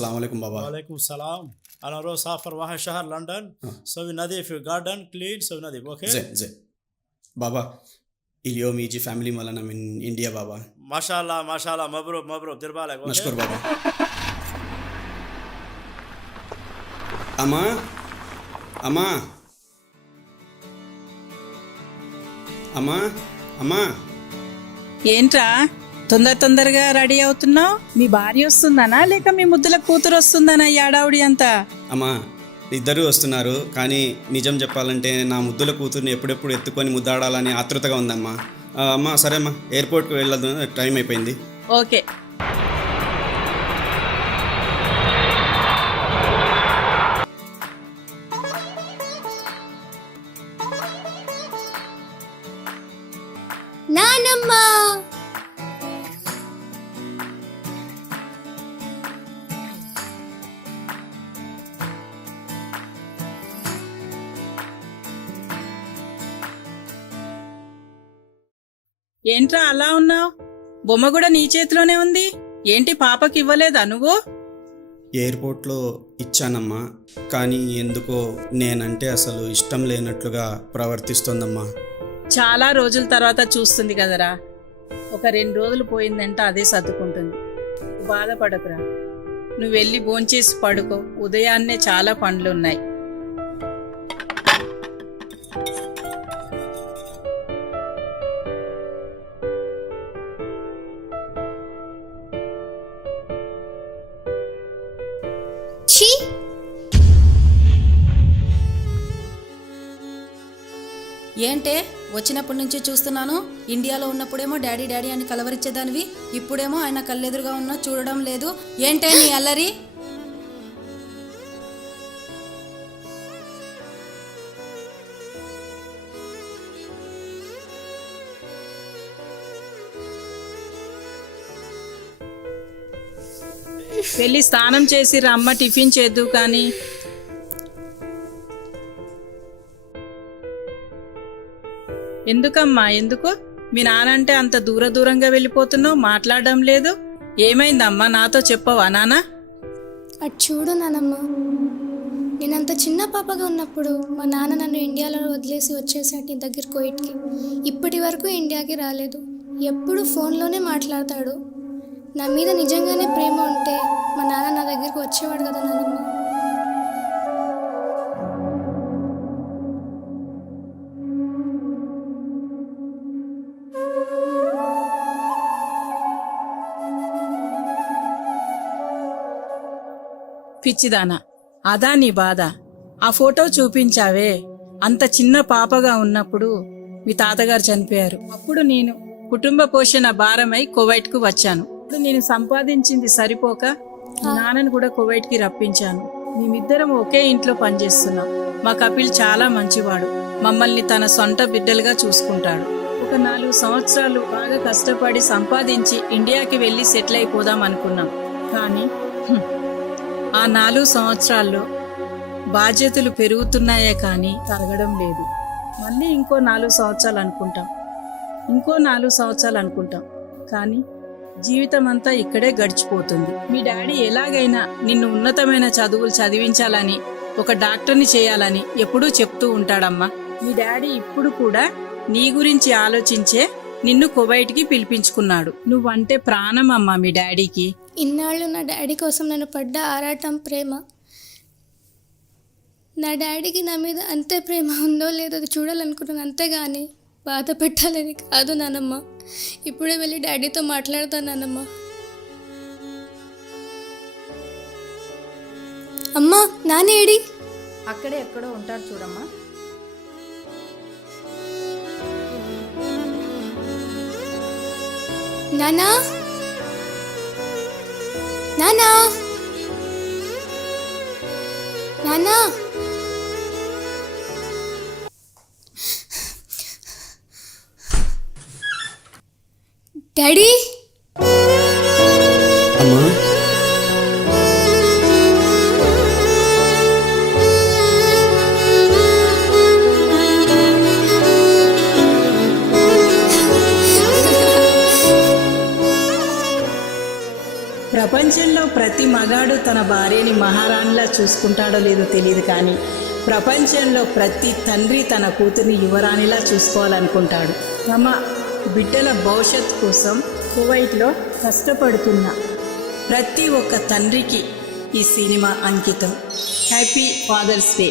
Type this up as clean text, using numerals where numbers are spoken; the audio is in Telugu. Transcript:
अस्सलाम वालेकुम बाबा. वालेकुम सलाम. أنا روح سافر واحد شهر لندن سوي نظيف في جاردن كلين سوي نظيف أوكي. زين بابا اليوم يجي فاميلي مالنا من إنديا بابا. ما شاء الله مبروك دير بالك أوكي. نشكر بابا. అమ్మా ఏంట్రా తొందరగా రెడీ అవుతున్నావు? మీ భార్య వస్తుందనా లేక మీ ముద్దుల కూతురు వస్తుందనా ఈ ఆడావుడి అంతా? అమ్మా ఇద్దరు వస్తున్నారు, కానీ నిజం చెప్పాలంటే నా ముద్దుల కూతుర్ని ఎప్పుడెప్పుడు ఎత్తుకొని ముద్దాడాలని ఆతృతగా ఉందమ్మా. అమ్మా సరే అమ్మా, ఎయిర్పోర్ట్కి వెళ్ళదు, టైం అయిపోయింది. ఓకే. నానమ్మ ఏంట్రా అలా ఉన్నావు? బొమ్మ కూడా నీ చేతిలోనే ఉంది. ఏంటి పాపకి ఇవ్వలేదా నువ్వు? ఎయిర్పోర్ట్లో ఇచ్చానమ్మా, కానీ ఎందుకో నేనంటే అసలు ఇష్టం లేనట్లుగా ప్రవర్తిస్తోందమ్మా. చాలా రోజుల తర్వాత చూస్తుంది కదరా. ఒక 2 రోజులు పోయిందంటే అదే సర్దుకుంటుంది. బాధపడకురా, నువ్వు వెళ్ళి భోంచేసి పడుకో. ఉదయాన్నే చాలా పనులున్నాయి. ఏంటే వచ్చినప్పటి నుంచి చూస్తున్నాను. ఇండియాలో ఉన్నప్పుడేమో డాడీ అని కలవరిచ్చేదానివి, ఇప్పుడేమో ఆయన కళ్ళెదురుగా ఉన్నా చూడడం లేదు. ఏంటే నీ అల్లరి? వెళ్ళి స్నానం చేసి రమ్మ, టిఫిన్ చేద్దు. కానీ ఎందుకమ్మా, ఎందుకు మీ నానంటే అంత దూరంగా వెళ్ళిపోతున్నావు? మాట్లాడడం లేదు. ఏమైందమ్మా, నాతో చెప్పవా నాన్న? అటు చూడు నానమ్మ, నేనంత చిన్న పాపగా ఉన్నప్పుడు మా నాన్న నన్ను ఇండియాలో వదిలేసి వచ్చేసాడు నీ దగ్గర కోయిట్కి. ఇప్పటి వరకు ఇండియాకి రాలేదు. ఎప్పుడు ఫోన్లోనే మాట్లాడతాడు. నా మీద నిజంగానే ప్రేమ ఉంటే మా నాన్న నా దగ్గరికి వచ్చేవాడు కదా నానమ్మ. పిచ్చిదానా, అదా నీ బాధ? ఆ ఫోటో చూపించావే, అంత చిన్న పాపగా ఉన్నప్పుడు మీ తాతగారు చనిపోయారు. అప్పుడు నేను కుటుంబ పోషణ భారమై కువైట్కు వచ్చాను. ఇప్పుడు నేను సంపాదించింది సరిపోక నాన్నను కూడా కువైట్కి రప్పించాను. మేమిద్దరం ఒకే ఇంట్లో పనిచేస్తున్నాం. మా కపిల్ చాలా మంచివాడు. మమ్మల్ని తన సొంత బిడ్డలుగా చూసుకుంటాడు. ఒక 4 సంవత్సరాలు బాగా కష్టపడి సంపాదించి ఇండియాకి వెళ్ళి సెటిల్ అయిపోదాం అనుకున్నాం. కానీ ఆ 4 సంవత్సరాల్లో బాధ్యతలు పెరుగుతున్నాయే కానీ తరగడం లేదు. మళ్ళీ ఇంకో 4 సంవత్సరాలు అనుకుంటాం, కానీ జీవితం అంతా ఇక్కడే గడిచిపోతుంది. మీ డాడీ ఎలాగైనా నిన్ను ఉన్నతమైన చదువులు చదివించాలని, ఒక డాక్టర్ని చేయాలని ఎప్పుడూ చెప్తూ ఉంటాడమ్మా. మీ డాడీ ఇప్పుడు కూడా నీ గురించి ఆలోచించే నిన్ను కువైట్కి పిలిపించుకున్నాడు. నువ్వంటే ప్రాణం అమ్మా మీ డాడీకి. ఇన్నాళ్ళు నా డాడీ కోసం నేను పడ్డ ఆరాటం, ప్రేమ, నా డాడీకి నా మీద అంతే ప్రేమ ఉందో లేదో అది చూడాలనుకుంటున్నాను, అంతేగాని బాధ పెట్టాలని కాదు నానమ్మ. ఇప్పుడే వెళ్ళి డాడీతో మాట్లాడతాను నానమ్మ. అమ్మా, నానేడి? అక్కడే ఎక్కడో ఉంటాడు చూడమ్మా. నానా, నానా, నానా. డాడీ, అమ్మా ప్రపంచంలో ప్రతి మగాడు తన భార్యని మహారాణిలా చూసుకుంటాడో లేదో తెలియదు, కానీ ప్రపంచంలో ప్రతి తండ్రి తన కూతుర్ని యువరాణిలా చూసుకోవాలనుకుంటాడు. తమ బిడ్డల భవిష్యత్ కోసం కువైట్లో కష్టపడుతున్న ప్రతి ఒక్క తండ్రికి ఈ సినిమా అంకితం. Happy father's day.